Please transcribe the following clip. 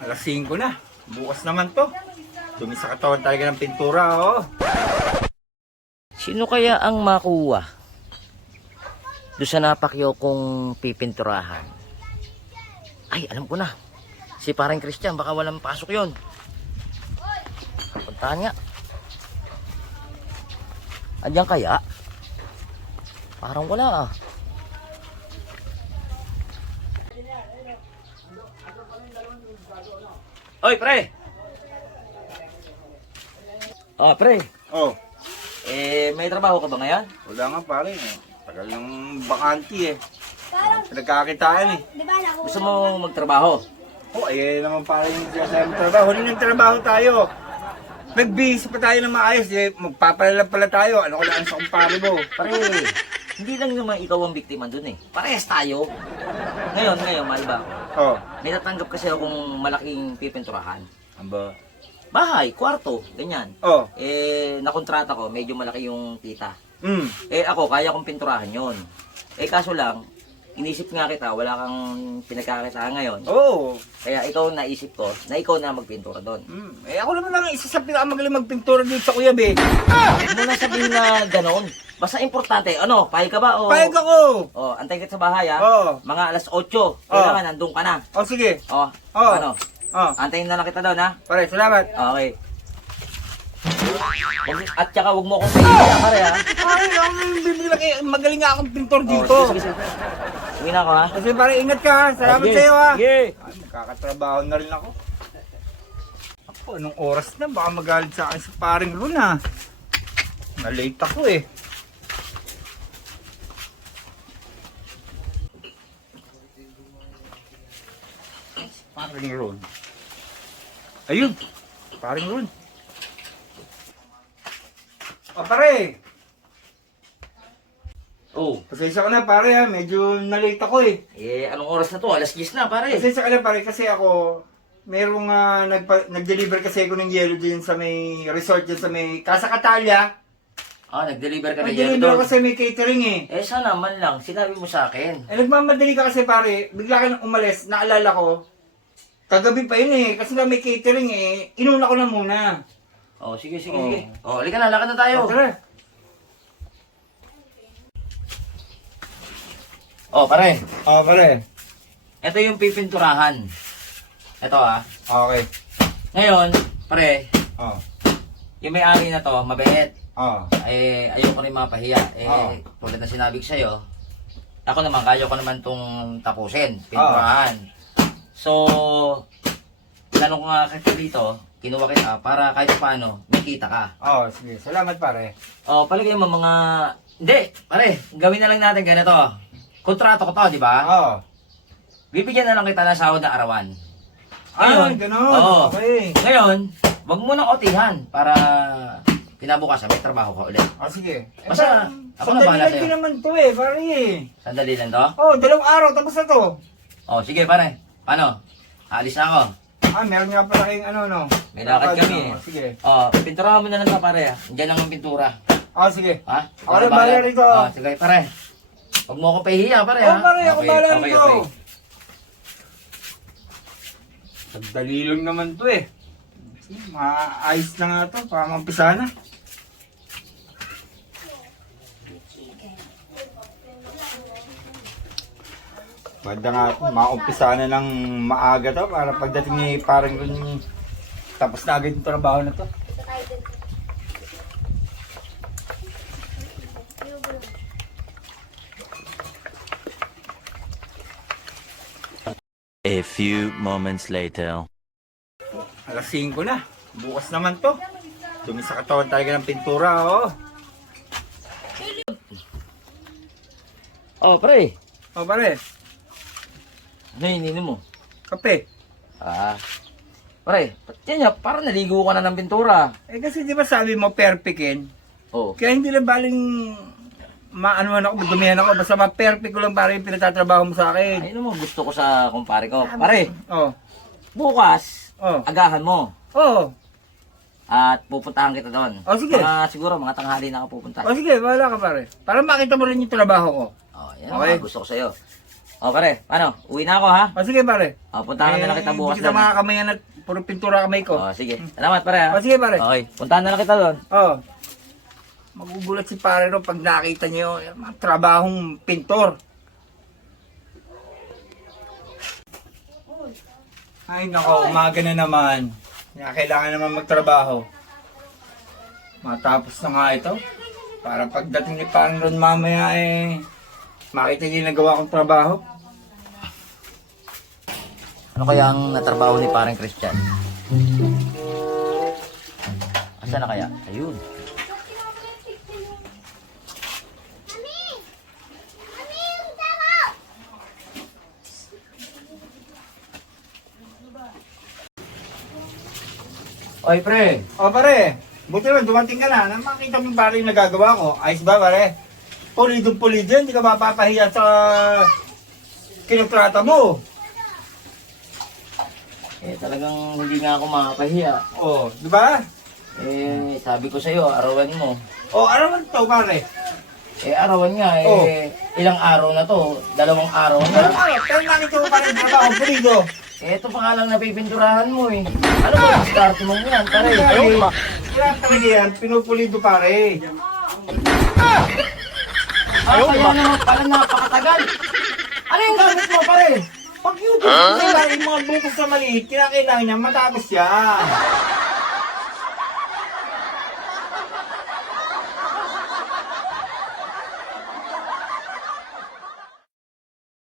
Alas 5 na. Bukas naman to. Dumi sa katawan talaga ng pintura, oh. Sino kaya ang makuha doon sa napakyaw kong pipinturahan? Ay, alam ko na. Si parang Christian, baka walang pasok yon. Puntahan nga. Andiyan kaya? Parang wala ah. Oy, pre! Oh, pre. Oh, May trabaho ka ba ngayon? wala nga pare. Tagal ng bakanti eh. Pinagkakitaan eh. Gusto mo magtrabaho? Oh, naman pare yung sinasabi ng trabaho. Huli ng trabaho tayo. Nagbihis pa tayo ng maayos eh. Magpapalala pala tayo. Ano ko lang sa kumpare mo. Pare, hindi lang naman ikaw ang biktima dun eh. Parehas tayo. Ngayon, mahal ba? Oh, May natanggap kasi akong malaking pipinturahan. aba. Bahay, kwarto, ganyan. Oh, Nakontrata ko, medyo malaki yung kita. mm. Ako, kaya kong pinturahan yon. Kaso lang, inisip nga kita, wala kang pinagkakakitaan ngayon. Oh. Kaya ikaw naisip ko, na ikaw na magpintura doon. Ako naman lang isa sa pinakamagaling magpintura dito sa Kuya Be. Huwag mo na sabihin na ganoon. Basta importante, pahig ka ba? Payag ako. Antay ka sa bahay ha. Oo. Mga alas 8, kailangan nandun ka na. Oh, sige. Oh, Oo. ano? Oh, Antayin na lang kita doon ha. pare, salamat. Okay. At saka huwag mo akong pahiya, pare ha. Ay, ako bibilang magaling nga akong pintor dito. Sige. Uwi na ako ha. Kasi pare, ingat ka ha. Salamat Sige. sa iyo ha. Sige. Ay, magkakatrabaho na rin ako. Ako, anong oras na? Baka magalit sa akin sa paring Ron ha. Na-late ako eh. Paring Ron. Ayun. Paring Ron. O pare. Oh. Pasensya ka na pare ha. Medyo na-late ako eh. Anong oras na to? Alas 10 na, pare. Pasensya ka na pare kasi ako merong nag-deliver kasi ako ng yelo din sa may resort din sa may Casa Catalia. Nag-deliver ka na Nag-deliver doon. kasi may catering eh. Sana man lang, sinabi mo sa akin. Nagmamadali ka kasi pare, bigla ka nang umalis, naalala ko. Kagabi pa yun eh, kasi nga may catering eh, inuna ko na muna. Sige. Oh. Halika na, lakad na tayo. Tara. Pare. Pare. Ito yung pipinturahan. Ito Okay. Ngayon, pare, Oh. yung may-ari na to, mabait. Oh. Ayoko rin mapahiya. Oo. Tulad na sinabi ko sa'yo, ako naman, kaya ko naman tong tapusin, pinturahan. So, tanong ko nga kita dito, kinuha kita para kahit paano, nakita ka. Sige. Salamat pare. Palagay mo mga... Hindi, pare, gawin na lang natin ganito. Kontrato ko to, di ba? Bibigyan na lang kita ng sahod na arawan. Ganun. Okay. Ngayon, wag mo nang otihan para kinabukasan may trabaho ka ulit. Sige. Basta, ako na bahala sandali sa'yo. lang din naman to eh, pare eh. Sandali lang to. 2 araw, tapos na to. Sige pare, paano? Aalis na ako. Meron nga pala kayong ano, no? May lakad kami eh. Sige. Pinturahan mo na lang to pare. Diyan lang ang pintura. Sige. Ha? Ako na bahala rito. Sige pare. Huwag mo akong pahihiya pare ha. Pare, ako bahala rito. Okay. Sandali lang naman to eh. Maayos na nga to, para mampisa na. Banda nga, maumpisa na ng maaga to, para pagdating ni parang yung tapos na agad yung trabaho na to. A few moments later. Alas 5 na. Bukas naman to. Dumi sa katawan talaga ng pintura, oh. Pare. Pare, Ano yung ininom mo? kape. Pare, yan niya, parang naligo ka na ng pintura. Kasi di ba sabi mo perfectin? Kaya hindi lang baling maanuhan ako, madumihan ako, basta ma-perfect ko lang para yung pinatatrabaho mo sa akin. Ayun mo, gusto ko sa kumpare ko. Pare, bukas, Oh. agahan mo. Oo. At pupuntahan kita doon. Sige. Siguro mga tanghali na ako pupunta. Sige, bahala ka pare. Para makita mo rin yung trabaho ko. Yan Okay. ang gusto ko sa'yo. O pare, ano? Uwi na ako ha? O sige pare. O, puntahan na lang kita bukas Hindi kita doon. ha? makakamayan at puro pintura kamay ko. O, sige. Salamat pare ha? O sige pare. Okay, puntahan na lang kita doon. Oh. Magugulat si pare ro pag nakita niyo yung mga trabahong pintor. Ay nako, umaga na naman. Kailangan naman magtrabaho. Matapos na nga ito. Para pagdating ni Parang Ron mamaya makita niyo yung nagawa kong trabaho. Ano kaya ang natrabaho ni parang Christian? Asa na kaya? Ayun. Oy pre, O pare, buti naman dumating ka na. Makita mo pare yung nagagawa ko. Ayos ba pare? Pulido-pulido yan. Hindi ka mapapahiya sa kinutrata mo. talagang hindi nga ako makapahiya. Oh, di ba? Sabi ko sa'yo, arawan mo. Oh, ano man to pare? Arawan nga, Oh. ilang araw na to, 2 araw Ano na. pare? Pero nakita mo pare yung trabaho, pulido. Ito pa nga lang napipinturahan mo Ano ba yung start mo yan, pare? Ayun ba? Kaya talaga yan, pinupulido pare. Kaya naman pala napakatagal. Ano yung gamit mo, pare? Pag yung yung mga butas na maliit, kinakailangan niya matapos yan.